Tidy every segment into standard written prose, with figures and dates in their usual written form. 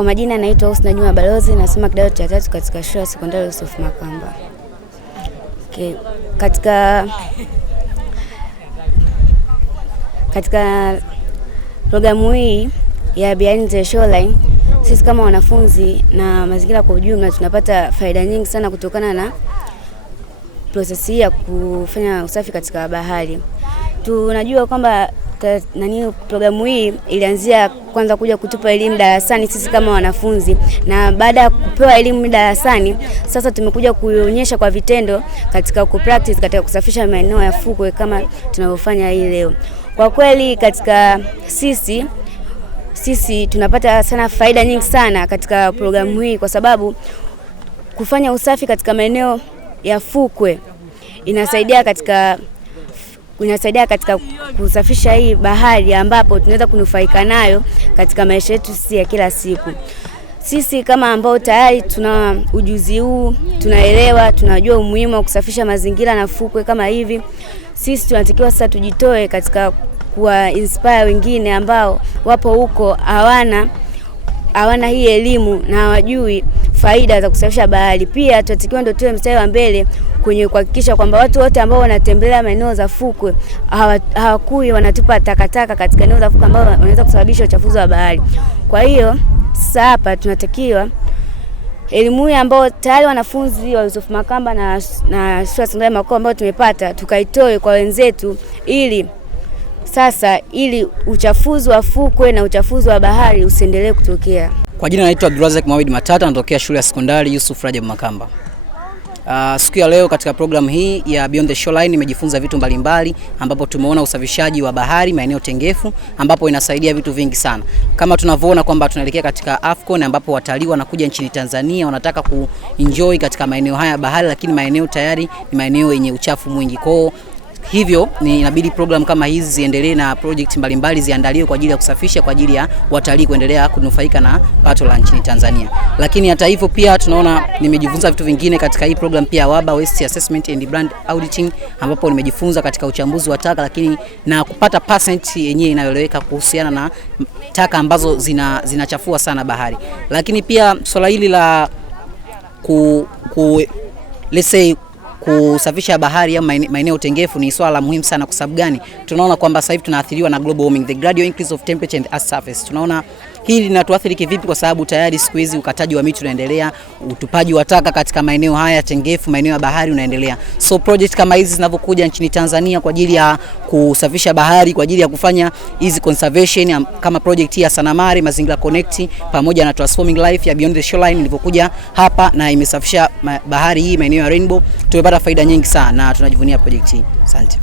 Kwa majina naitwa Husna Juma Balozi, nasoma kidato cha 3 katika shule ya sekondari Yusuf Makamba. Katika programu hii ya Behind the Shoreline, sisi kama wanafunzi na mazingira kwa ujumla tunapata faida nyingi sana kutokana na prosesi ya kufanya usafi katika bahari. Tunajua kwamba programu hii ilianzia kwanza kuja kutupa elimu darasani sisi kama wanafunzi, na baada ya kupewa elimu darasani sasa tumekuja kuonyesha kwa vitendo katika kupractice katika kusafisha maeneo ya fukwe kama tunavyofanya hii leo. Kwa kweli katika sisi tunapata sana faida nyingi sana katika programu hii, kwa sababu kufanya usafi katika maeneo ya fukwe inasaidia katika kusafisha hii bahari, ambapo tunaweza kunufaika nayo katika maisha yetu sisi ya kila siku. Sisi kama ambao tayari tuna ujuzi huu, tunaelewa, tunajua umuhimu wa kusafisha mazingira na fukwe kama hivi, sisi tunatakiwa sasa tujitoe katika kuwa inspire wengine ambao wapo huko hawana hii elimu na hawajui faida za kusafisha bahari. Pia tunatakiwa ndio tuwe mstari wa mbele kwenye kuhakikisha kwamba watu wote ambao wanatembelea maeneo za fukwe hawakui wanatupa takataka katika eneo za fukwe ambao wanaweza kusababisha uchafuzi wa bahari. Kwa hiyo sasa hapa tunatakiwa elimu hii ambao tayari wanafunzi wa Yusuf Makamba na shule ya sekondari Makoko ambao tumepata tukaitoe kwa wenzetu, ili uchafuzi wa fukwe na uchafuzi wa bahari usiendelee kutokea. Kwa jina naitwa Abdulrazak Mohamed Matata, natokea shule ya sekondari Yusuf Rajab Makamba. Siku ya leo katika programu hii ya Beyond the Shoreline nimejifunza vitu mbalimbali, ambapo tumeona usafishaji wa bahari maeneo tengefu, ambapo inasaidia vitu vingi sana. Kama tunavyoona kwamba tunaelekea katika AFCON, ambapo watalii wanakuja nchini Tanzania wanataka kuenjoy katika maeneo haya ya bahari, lakini maeneo tayari ni maeneo yenye uchafu mwingi. Kwa hivyo inabidi program kama hizi ziendelee na project mbalimbali ziandaliwe kwa ajili ya kusafisha, kwa ajili ya watalii kuendelea kunufaika na pato la nchini Tanzania. Lakini hata hivyo pia tunaona nimejifunza vitu vingine katika hii program pia, WABA Waste Assessment and Brand Auditing, ambapo nimejifunza katika uchambuzi wa taka, lakini na kupata percent yenyewe inayoeleweka kuhusiana na taka ambazo zinachafua sana bahari. Lakini pia swala hili la let's say kusafisha bahari au maeneo tengefu ni swala muhimu sana. Kwa sababu gani? Tunaona kwamba sasa hivi tunaathiriwa na global warming, the gradual increase of temperature and earth surface. Tunaona hili linatuathiri kivipi? Kwa sababu tayari siku hizi ukataji wa miti unaendelea, utupaji wa taka katika maeneo haya tengefu, maeneo ya bahari unaendelea. So project kama hizi zinavyokuja nchini Tanzania kwa ajili ya kusafisha bahari, kwa ajili ya kufanya hizi conservation, kama project ya Sanamari Mazingira Connect pamoja na Transforming Life ya Beyond the Shoreline ilivyokuja hapa na imesafisha bahari hii maeneo ya Rainbow, tumepata faida nyingi sana na tunajivunia project hii. Asante.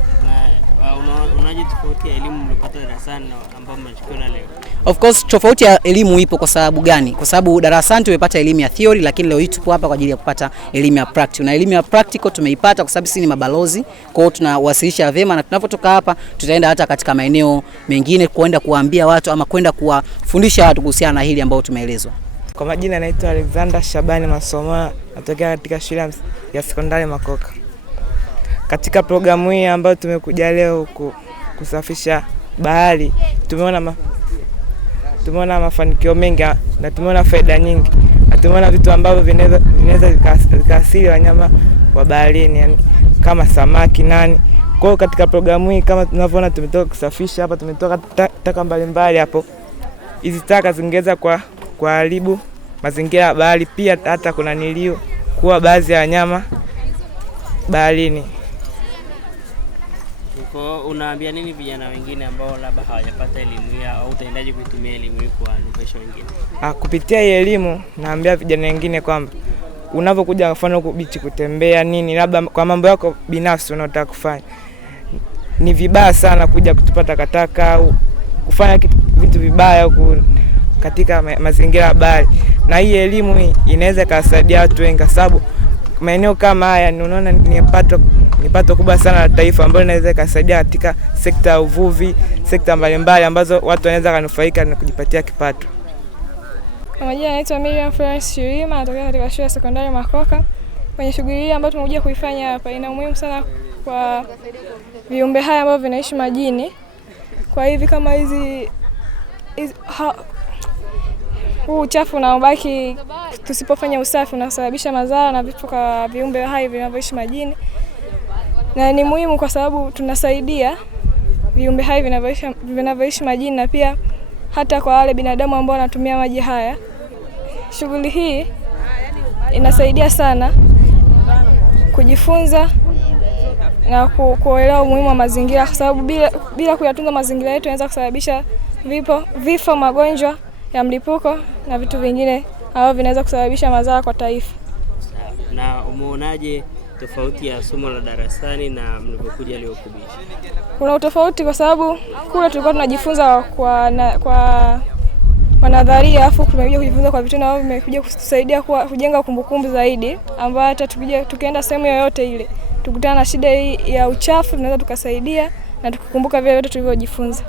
Unaje tofauti ya elimu mlipata darasani na ambayo mnachukua leo? Of course tofauti ya elimu ipo. Kwa sababu gani? Kwa sababu darasani tumepata elimu ya theory, lakini leo tupo hapa kwa ajili ya kupata elimu ya practical. Na elimu ya practical tumeipata kwa sababu sisi ni mabalozi, kwa hiyo tunawasilisha vyema, na tunapotoka hapa tutaenda hata katika maeneo mengine kwenda kuambia watu ama kwenda kuwafundisha watu kuhusiana na hili ambao tumeelezwa. Kwa majina naitwa Alexander Shabani Masoma, natokea katika shule ya sekondari Makoka. Katika programu hii ambayo tumekuja leo kusafisha bahari, tumeona mafanikio mengi na tumeona faida nyingi. Na tumeona vitu ambavyo vinaweza vikaathiri wanyama wa baharini, yani kama samaki nani. Kwa hiyo katika programu hii kama tunavyoona tumetoka kusafisha hapa, tumetoka taka mbalimbali hapo. Hizi taka zingeweza kuharibu mazingira ya bahari, pia hata kuna nilio kuwa baadhi ya wanyama baharini. Kwa unaambia nini vijana wengine ambao labda hawajapata elimu hii, au utaendaje kuitumia elimu hii kwa nufaisha wengine? Kupitia hii elimu naambia vijana wengine kwamba unapokuja mfano huko bichi kutembea nini, labda kwa mambo yako binafsi unataka kufanya, ni vibaya sana kuja kutupa takataka au kufanya vitu vibaya katika mazingira ya bahari. Na hii elimu inaweza kusaidia watu wengi, sababu maeneo kama haya unaona ni pato kubwa sana la taifa, ambalo inaweza kusaidia katika sekta ya uvuvi, sekta mbalimbali ambazo watu wanaweza kunufaika na kujipatia kipato. Kwa majina naitwa Miriam Florence Shirima, natokea katika shule ya sekondari Makoka. Kwenye shughuli hii ambayo tumekuja kuifanya hapa, ina umuhimu sana kwa viumbe haya ambao vinaishi majini. Kwa hivi kama hizi huu uchafu unaobaki tusipofanya usafi unasababisha madhara na vifo kwa viumbe hai vinavyoishi majini, na ni muhimu kwa sababu tunasaidia viumbe hai vinavyoishi majini na pia hata kwa wale binadamu ambao wanatumia maji haya. Shughuli hii inasaidia sana kujifunza na kuelewa umuhimu wa mazingira, kwa sababu bila kuyatunza mazingira yetu inaweza kusababisha vifo, magonjwa ya mlipuko na vitu vingine ambavyo vinaweza kusababisha madhara kwa taifa. Na umeonaje tofauti ya somo la darasani na mlipokuja leo kubisha? Kuna utofauti kwa sababu kule tulikuwa tunajifunza kwa nadharia, afu tumekuja kujifunza kwa vitendo ambavyo vimekuja kutusaidia kujenga kumbukumbu zaidi, ambayo hata tukienda sehemu yoyote ile tukutana na shida hii ya uchafu tunaweza tukasaidia na tukikumbuka vile vyote tulivyojifunza.